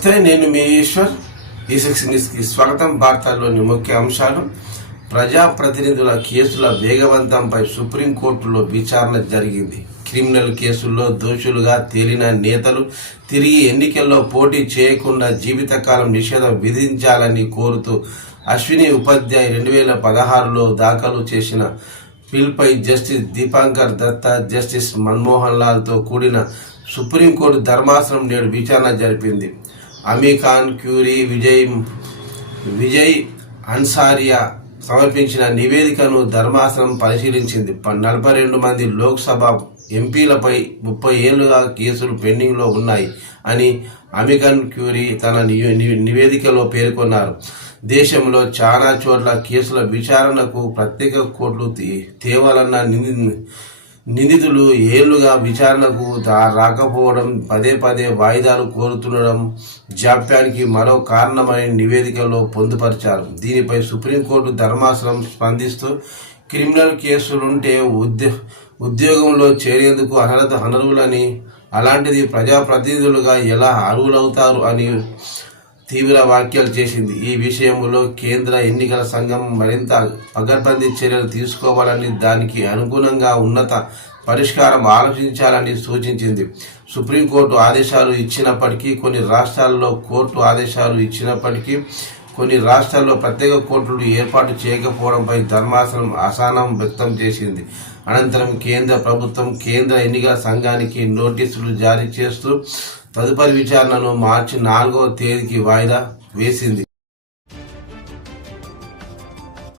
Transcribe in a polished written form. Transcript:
నమస్తే, నేను మీ ఈశ్వర్. ఈ6 న్యూస్కి స్వాగతం. వార్తల్లోని ముఖ్య అంశాలు: ప్రజాప్రతినిధుల కేసుల వేగవంతంపై సుప్రీంకోర్టులో విచారణ జరిగింది. క్రిమినల్ కేసుల్లో దోషులుగా తేలిన నేతలు తిరిగి ఎన్నికల్లో పోటీ చేయకుండా జీవితకాలం నిషేధం విధించాలని కోరుతూ అశ్విని ఉపాధ్యాయ్ 2016లో దాఖలు చేసిన పిల్పై జస్టిస్ దీపాంకర్ దత్తా, జస్టిస్ మన్మోహన్ లాల్తో కూడిన సుప్రీంకోర్టు ధర్మాసనం నేడు విచారణ జరిపింది. అమీఖాన్ క్యూరీ, విజయ్ అన్సారియా సమర్పించిన నివేదికను ధర్మాసనం పరిశీలించింది. 42 మంది లోక్సభ ఎంపీలపై 30 ఏళ్లుగా కేసులు పెండింగ్లో ఉన్నాయి అని అమీఖాన్ క్యూరీ తన నివేదికలో పేర్కొన్నారు. దేశంలో చాలా చోట్ల కేసుల విచారణకు ప్రత్యేక కోర్టులు తేవాలన్న నిందితులు ఏళ్లుగా విచారణకు రాకపోవడం, పదే వాయిదాలు కోరుతుండడం జాప్యానికి మరో కారణమని నివేదికలో పొందుపరిచారు. దీనిపై సుప్రీంకోర్టు ధర్మాసనం స్పందిస్తూ క్రిమినల్ కేసులుంటే ఉద్యోగంలో చేరేందుకు అనర్హులని, అలాంటిది ప్రజాప్రతినిధులుగా ఎలా అర్హులవుతారు అని తీవ్ర వ్యాఖ్యలు చేసింది. ఈ విషయంలో కేంద్ర ఎన్నికల సంఘం మరింత పకడ్బందీ చర్యలు తీసుకోవాలని, దానికి అనుగుణంగా ఉన్నత పరిష్కారం ఆలోచించాలని సూచించింది. సుప్రీంకోర్టు ఆదేశాలు ఇచ్చినప్పటికీ, కొన్ని రాష్ట్రాల్లో కోర్టు ఆదేశాలు ఇచ్చినప్పటికీ కొన్ని రాష్ట్రాల్లో ప్రత్యేక కోర్టులు ఏర్పాటు చేయకపోవడంపై ధర్మాసనం అసహనం వ్యక్తం చేసింది. అనంతరం కేంద్ర ప్రభుత్వం కేంద్ర ఎన్నికల సంఘానికి నోటీసులు జారీ చేస్తూ తదుపరి విచారణను మార్చి 4వ తేదీకి వాయిదా వేసింది.